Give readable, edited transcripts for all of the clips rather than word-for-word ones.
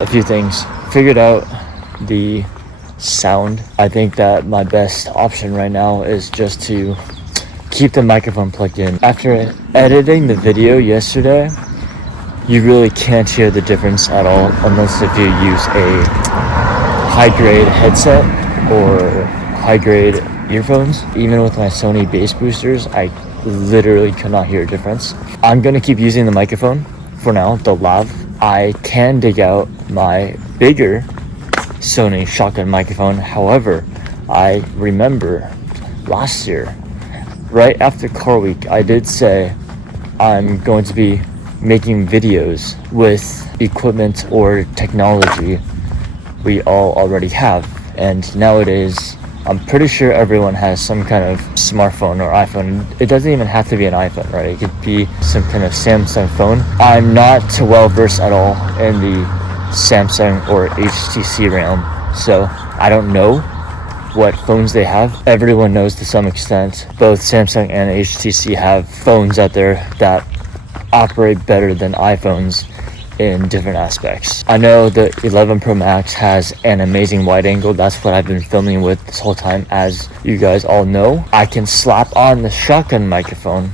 A few things. Figured out the sound. I think that my best option right now is just to keep the microphone plugged in. After editing the video yesterday, you really can't hear the difference at all unless if you use a high-grade headset or high-grade earphones. Even with my Sony bass boosters, I literally could not hear a difference. I'm gonna keep using the microphone for now, the lav. I can dig out my bigger Sony shotgun microphone. However, I remember last year, right after Car Week, I did say I'm going to be making videos with equipment or technology we all already have. And nowadays, I'm pretty sure everyone has some kind of smartphone or iPhone. It doesn't even have to be an iPhone, right? It could be some kind of Samsung phone. I'm not well versed at all in the Samsung or HTC realm, so I don't know what phones they have. Everyone knows to some extent. Both Samsung and HTC have phones out there that operate better than iPhones in different aspects. I know the 11 Pro Max has an amazing wide angle. That's what I've been filming with this whole time. As you guys all know, I can slap on the shotgun microphone.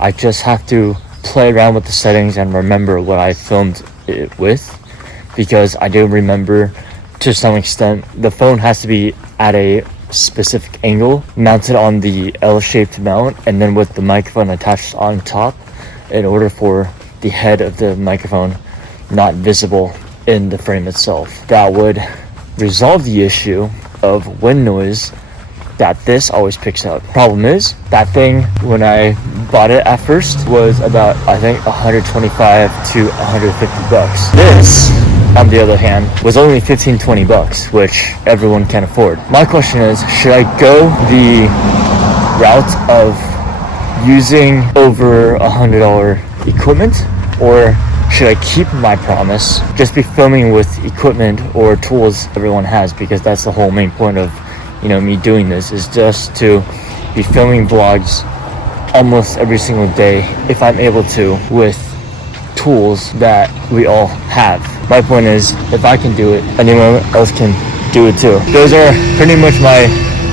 I just have to play around with the settings and remember what I filmed it with, because I do remember to some extent the phone has to be at a specific angle, mounted on the L-shaped mount, and then with the microphone attached on top in order for the head of the microphone not visible in the frame itself. That would resolve the issue of wind noise that this always picks up. Problem is, that thing, when I bought it at first, was about, I think, 125 to 150 bucks. This, on the other hand, was only 15-20 bucks, which everyone can afford. My question is, should I go the route of using over $100 equipment, or should I keep my promise, just be filming with equipment or tools everyone has? Because that's the whole main point of, me doing this, is just to be filming vlogs almost every single day, if I'm able to, with tools that we all have. My point is, if I can do it, anyone else can do it too. Those are pretty much my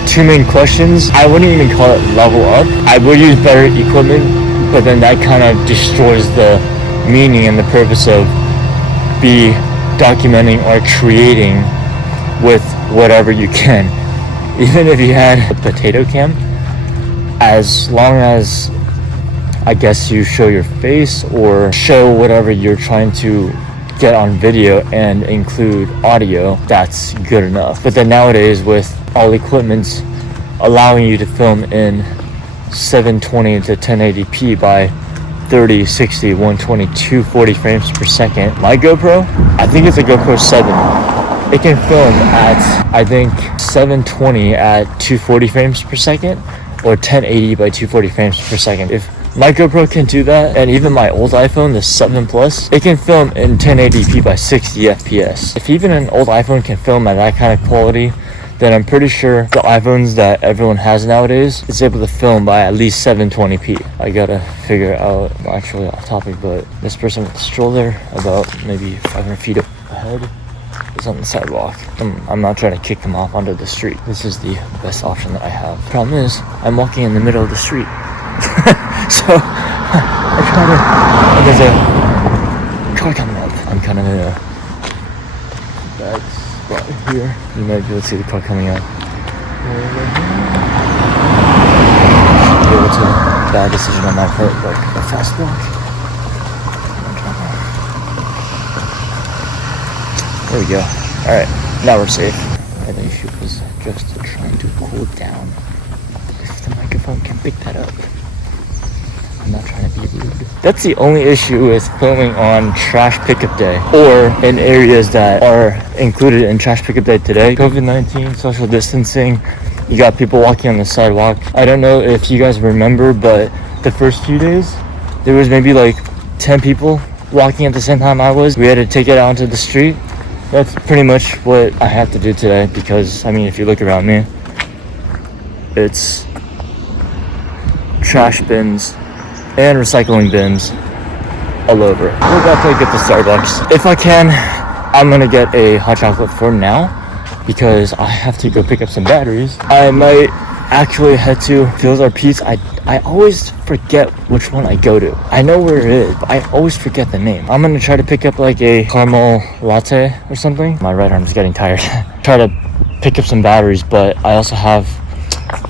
two main questions. I wouldn't even call it level up. I would use better equipment, but then that kind of destroys the meaning and the purpose of be documenting or creating with whatever you can. Even if you had a potato cam, as long as, I guess, you show your face or show whatever you're trying to get on video and include audio, that's good enough. But then nowadays, with all equipment allowing you to film in 720 to 1080p by 30, 60, 120, 240 frames per second. My GoPro, I think it's a GoPro 7. It can film at, I think, 720 at 240 frames per second, or 1080 by 240 frames per second. If my GoPro can do that, and even my old iPhone, the 7 Plus, it can film in 1080p by 60 FPS. If even an old iPhone can film at that kind of quality, then I'm pretty sure the iPhones that everyone has nowadays is able to film by at least 720p. I gotta figure out, actually off topic, but this person with the stroller about maybe 500 feet ahead is on the sidewalk. I'm not trying to kick them off onto the street. This is the best option that I have. Problem is, I'm walking in the middle of the street. So, I try to, and there's a car coming up. I'm kind of in a bad spot here. You might be able to see the car coming up. Be able to, bad decision on my part, like a fast walk. There we go. Alright, now we're safe. I think she was just trying to cool down. If the microphone can pick that up. I'm not trying to be rude. That's the only issue with filming on trash pickup day, or in areas that are included in trash pickup day today. COVID-19, social distancing, you got people walking on the sidewalk. I don't know if you guys remember, but the first few days, there was maybe like 10 people walking at the same time I was. We had to take it out onto the street. That's pretty much what I have to do today, because, I mean, if you look around me, it's trash bins and recycling bins all over. We're about to get to Starbucks. If I can, I'm gonna get a hot chocolate for now because I have to go pick up some batteries. I might actually head to Phil's or Pete's. I always forget which one I go to. I know where it is, but I always forget the name. I'm gonna try to pick up like a caramel latte or something. My right arm's getting tired. Try to pick up some batteries, but I also have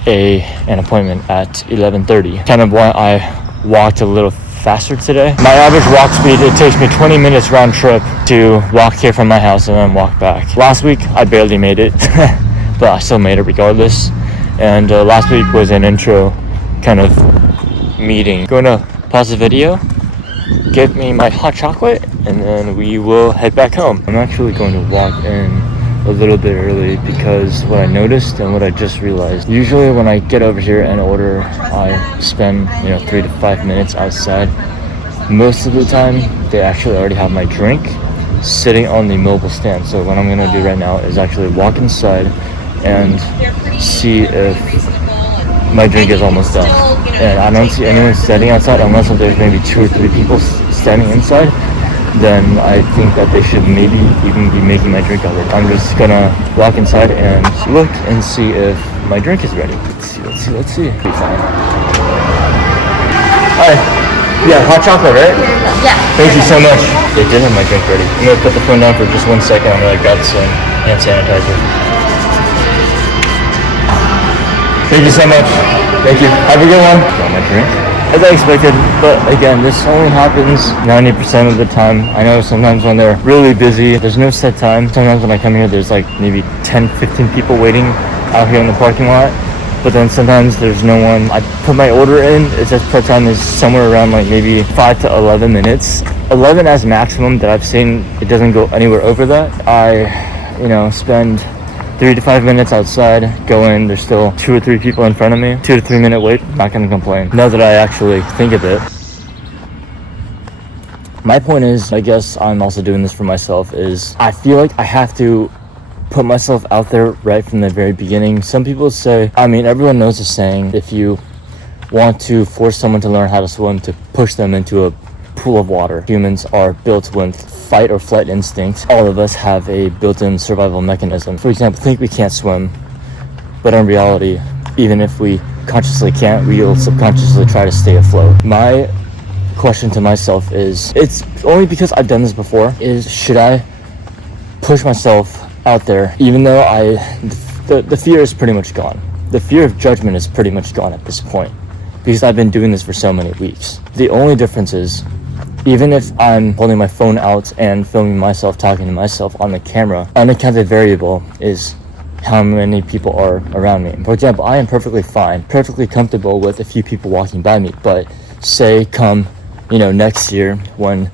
an appointment at 11:30. Kind of why I walked a little faster today. My average walk speed, it takes me 20 minutes round trip to walk here from my house and then walk back. Last week I barely made it, but I still made it regardless. And last week was an intro kind of meeting. Going to pause the video, get me my hot chocolate, and then we will head back home. I'm actually going to walk in a little bit early because what I noticed and what I just realized, usually when I get over here and order, I spend 3 to 5 minutes outside. Most of the time they actually already have my drink sitting on the mobile stand. So what I'm gonna do right now is actually walk inside and see if my drink is almost done. And I don't see anyone standing outside unless there's maybe 2 or 3 people standing inside. Then I think that they should maybe even be making my drink already. I'm just gonna walk inside and look and see if my drink is ready. Let's see. Be fine. Hi. Yeah, hot chocolate, right? Yeah. Thank you so much. They did have my drink ready. I'm gonna put the phone down for just 1 second. I'm gonna grab some hand sanitizer. Thank you so much. Thank you. Have a good one. Got my drink. As I expected, but again, this only happens 90% of the time. I know sometimes when they're really busy, there's no set time. Sometimes when I come here, there's like maybe 10, 15 people waiting out here in the parking lot. But then sometimes there's no one. I put my order in, it says prep time is somewhere around like maybe 5 to 11 minutes. 11 as maximum that I've seen. It doesn't go anywhere over that. I, spend 3 to 5 minutes outside, go in, there's still 2 or 3 people in front of me. 2 to 3 minute wait, not gonna complain. Now that I actually think of it. My point is, I guess I'm also doing this for myself, is I feel like I have to put myself out there right from the very beginning. Some people say, everyone knows the saying, if you want to force someone to learn how to swim, to push them into a pool of water. Humans are built with fight or flight instincts. All of us have a built-in survival mechanism. For example, think we can't swim, but in reality, even if we consciously can't, we'll subconsciously try to stay afloat. My question to myself is, it's only because I've done this before, is should I push myself out there even though the fear is pretty much gone. The fear of judgment is pretty much gone at this point because I've been doing this for so many weeks. The only difference is, even if I'm holding my phone out and filming myself talking to myself on the camera, unaccounted variable is how many people are around me. For example, I am perfectly fine, perfectly comfortable with a few people walking by me, but say come, next year when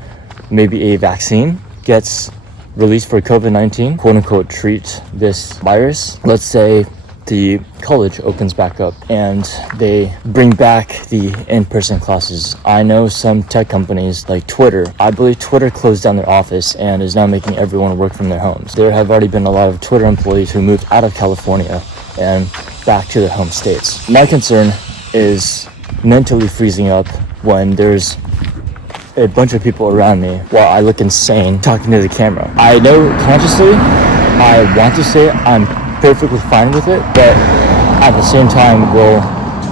maybe a vaccine gets released for COVID-19, quote unquote, treat this virus. Let's say the college opens back up and they bring back the in-person classes. I know some tech companies like Twitter, I believe Twitter closed down their office and is now making everyone work from their homes. There have already been a lot of Twitter employees who moved out of California and back to their home states. My concern is mentally freezing up when there's a bunch of people around me while I look insane talking to the camera. I know consciously I want to say I'm perfectly fine with it, but at the same time will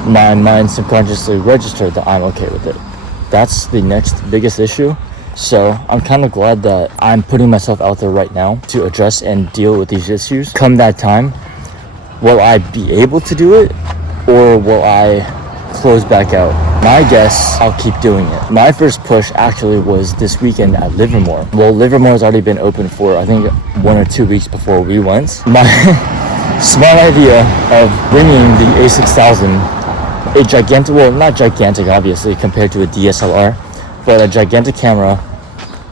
my mind subconsciously register that I'm okay with it. That's the next biggest issue. So I'm kind of glad that I'm putting myself out there right now to address and deal with these issues. Come that time, will I be able to do it, or will I close back out? My guess, I'll keep doing it. My first push actually was this weekend at Livermore. Well, Livermore has already been open for I think 1 or 2 weeks before we went. My smart idea of bringing the A6000, a gigantic, well not gigantic obviously compared to a DSLR, but a gigantic camera,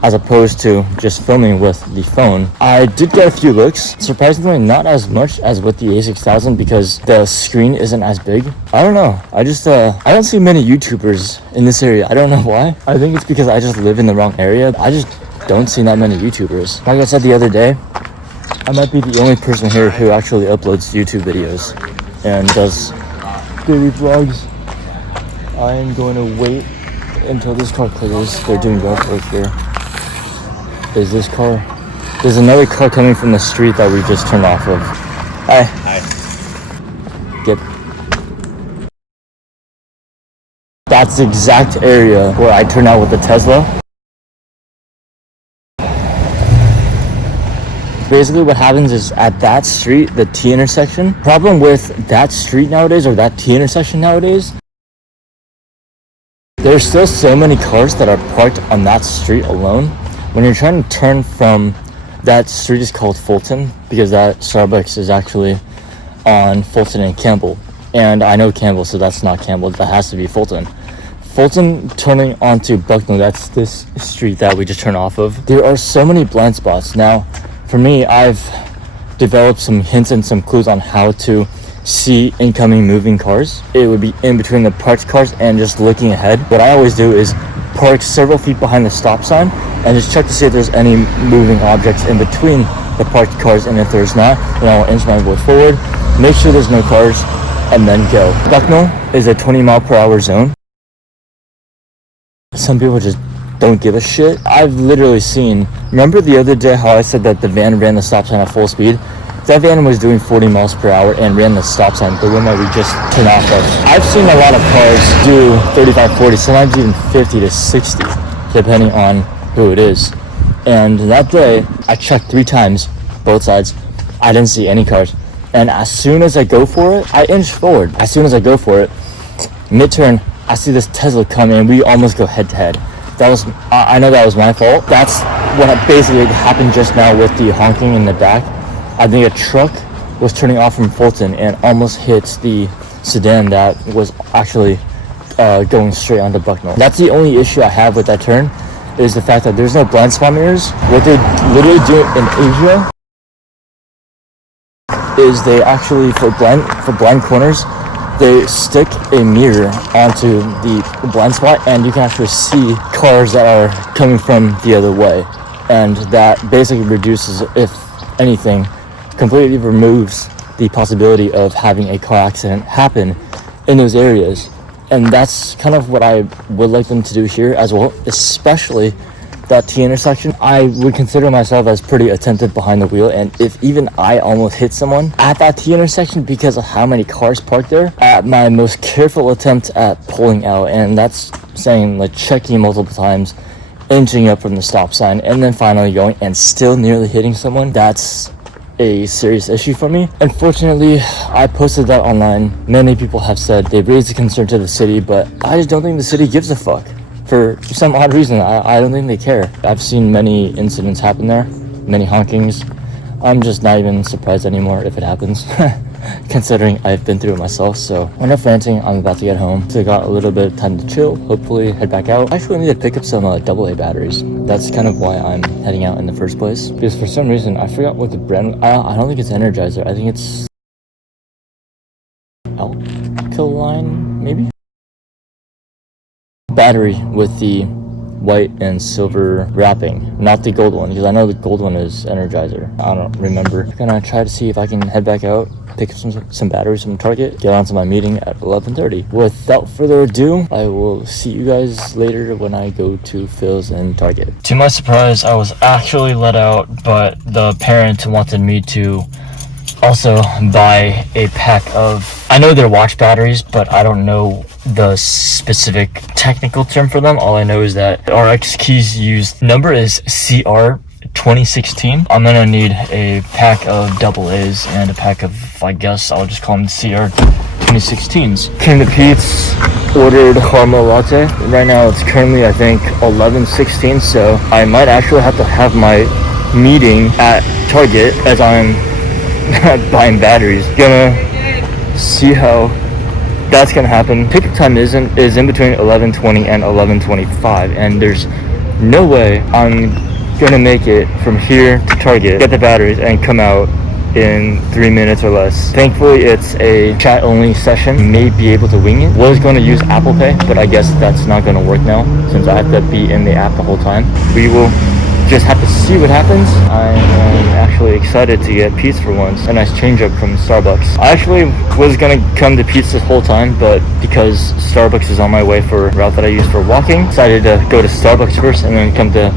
as opposed to just filming with the phone. I did get a few looks, surprisingly not as much as with the A6000 because the screen isn't as big. I don't know, I don't see many YouTubers in this area. I don't know why. I think it's because I just live in the wrong area. I just don't see that many YouTubers. Like I said the other day, I might be the only person here who actually uploads YouTube videos and does daily vlogs. I am going to wait until this car clears. They're doing rough work here. Is this car There's another car coming from the street that we just turned off of. Hi. Get. That's the exact area where I turned out with the Tesla. Basically what happens is at that street, the T intersection, problem with that street nowadays, or that T intersection nowadays, there's still so many cars that are parked on that street alone. When you're trying to turn from, that street is called Fulton because that Starbucks is actually on Fulton and Campbell. And I know Campbell, so that's not Campbell, that has to be Fulton. Fulton turning onto Bucknell, that's this street that we just turned off of. There are so many blind spots. Now, for me, I've developed some hints and some clues on how to see incoming moving cars. It would be in between the parked cars and just looking ahead. What I always do is park several feet behind the stop sign and just check to see if there's any moving objects in between the parked cars, and if there's not, then I'll inch my way forward, make sure there's no cars, and then go. Bucknell is a 20-mile-per-hour zone. Some people just don't give a shit. I've literally seen, remember the other day how I said that the van ran the stop sign at full speed? That van was doing 40 miles per hour and ran the stop sign, the one that we just turned off of. I've seen a lot of cars do 35, 40, sometimes even 50 to 60, depending on who it is. And that day, I checked 3 times, both sides. I didn't see any cars. And as soon as I go for it, I inch forward. As soon as I go for it, mid-turn, I see this Tesla come in. We almost go head to head. That was, I know that was my fault. That's what basically happened just now with the honking in the back. I think a truck was turning off from Fulton and almost hits the sedan that was actually going straight onto Bucknell. That's the only issue I have with that turn, is the fact that there's no blind spot mirrors. What they literally do in Asia is they actually, for blind corners, they stick a mirror onto the blind spot and you can actually see cars that are coming from the other way. And that basically reduces, if anything, completely removes the possibility of having a car accident happen in those areas. And that's kind of what I would like them to do here as well, especially that T intersection. I would consider myself as pretty attentive behind the wheel, and if even I almost hit someone at that T intersection because of how many cars parked there, at my most careful attempt at pulling out, and that's saying like checking multiple times, inching up from the stop sign, and then finally going and still nearly hitting someone, that's a serious issue for me. Unfortunately, I posted that online. Many people have said they've raised a concern to the city, but I just don't think the city gives a fuck. For some odd reason, I don't think they care. I've seen many incidents happen there, many honkings. I'm just not even surprised anymore if it happens, considering I've been through it myself. So enough ranting, I'm about to get home. So I got a little bit of time to chill, hopefully head back out. I actually need to pick up some AA batteries. That's kind of why I'm heading out in the first place. Because for some reason, I forgot what the brand, I don't think it's Energizer. I think it's Alkaline, maybe? Battery with the white and silver wrapping, not the gold one, because I know the gold one is Energizer. I don't remember. I'm gonna try to see if I can head back out, pick up some batteries from Target, get on to my meeting at 11:30. Without further ado, I will see you guys later when I go to Phil's and Target. To my surprise, I was actually let out, but the parent wanted me to also buy a pack of, I know they're watch batteries, but I don't know the specific technical term for them. All I know is that RX keys used number is CR 2016. I'm gonna need a pack of AA's and a pack of, I guess I'll just call them CR 2016s. Came to Pete's, ordered caramel latte. Right now it's currently I think 11:16, so I might actually have to have my meeting at Target as I'm buying batteries. Gonna see how that's gonna happen. Pickup time is in between 11:20 and 11:25, and there's no way I'm gonna make it from here to Target, get the batteries, and come out in 3 minutes or less. Thankfully, it's a chat only session. May be able to wing it. Was going to use Apple Pay, but I guess that's not gonna work now since I have to be in the app the whole time. We will just have to see what happens. I am actually excited to get Pete's for once. A nice change up from Starbucks. I actually was gonna come to Pete's this whole time, but because Starbucks is on my way for a route that I use for walking, decided to go to Starbucks first and then come to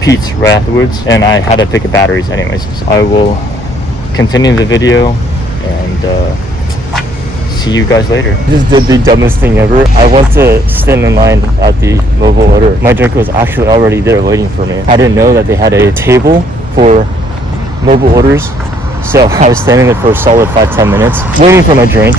Pete's right afterwards, and I had to pick up batteries anyways. So I will continue the video and see you guys later. I just did the dumbest thing ever. I went to stand in line at the mobile order. My drink was actually already there waiting for me. I didn't know that they had a table for mobile orders, so I was standing there for a solid 5-10 minutes waiting for my drink.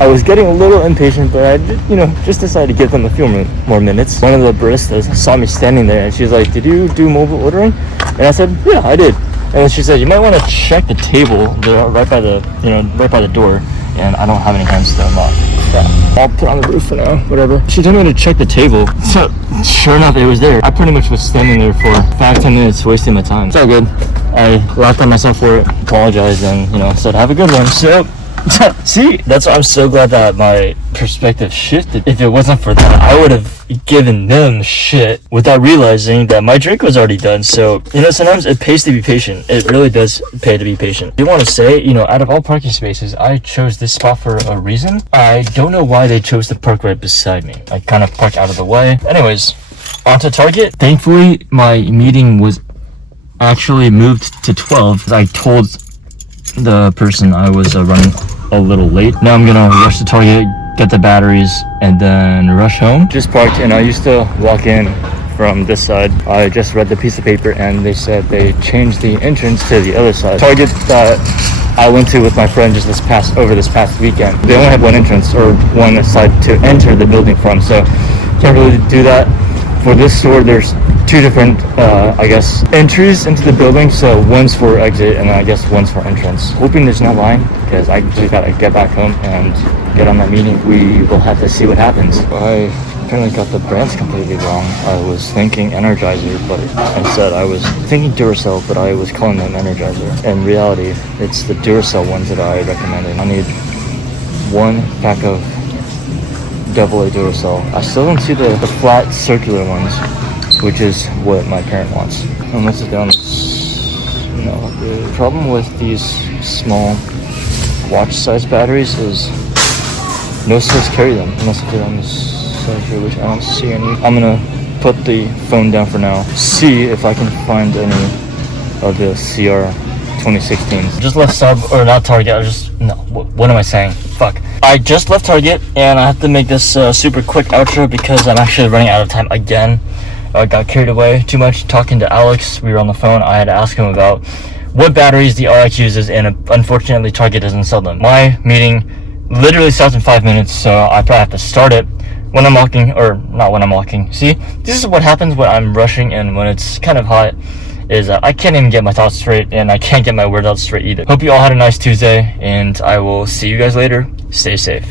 I was getting a little impatient, but I did, just decided to give them a few more minutes. One of the baristas saw me standing there and she's like, "Did you do mobile ordering?" And I said, "Yeah, I did." And then she said, "You might want to check the table there right by the door." And I don't have any hands to unlock. Yeah. I'll put on the roof for now, whatever. She told me to check the table. So, sure enough, it was there. I pretty much was standing there for 5-10 minutes, wasting my time. It's all good. I laughed at myself for it, apologized, and, said, "Have a good one." So, see, that's why I'm so glad that my perspective shifted. If it wasn't for that, I would have given them shit without realizing that my drink was already done. So, sometimes it pays to be patient. It really does pay to be patient. I do want to say, out of all parking spaces, I chose this spot for a reason. I don't know why they chose to park right beside me. I kind of park out of the way. Anyways, onto Target. Thankfully, my meeting was actually moved to 12. I told the person I was running a little late. Now I'm gonna rush to Target, get the batteries, and then rush home. Just parked, and I used to walk in from this side. I just read the piece of paper and they said they changed the entrance to the other side. Target that I went to with my friend just this past weekend, they only have one entrance or one side to enter the building from, so can't really do that. For this store, there's two different, entries into the building. So one's for exit and I guess one's for entrance. Hoping there's no line because I just gotta get back home and get on that meeting. We will have to see what happens. I apparently got the brands completely wrong. I was thinking Energizer, but instead I was thinking Duracell, but I was calling them Energizer. In reality, it's the Duracell ones that I recommended. I need one pack of AA Duracell. I still don't see the flat circular ones, which is what my parent wants. Unless it's down. No, the problem with these small watch-sized batteries is no stores carry them unless they're on this side here, which I don't see any. I'm gonna put the phone down for now. See if I can find any of the CR 2016s. Just left Target. What am I saying? Fuck. I just left Target and I have to make this super quick outro because I'm actually running out of time again. I got carried away too much talking to Alex. We were on the phone. I had to ask him about what batteries the RX uses, and unfortunately Target doesn't sell them. My meeting literally starts in 5 minutes, so I probably have to start it when I'm walking, or not when I'm walking. See, this is what happens when I'm rushing and when it's kind of hot, is I can't even get my thoughts straight, and I can't get my words out straight either. Hope you all had a nice Tuesday, and I will see you guys later. Stay safe.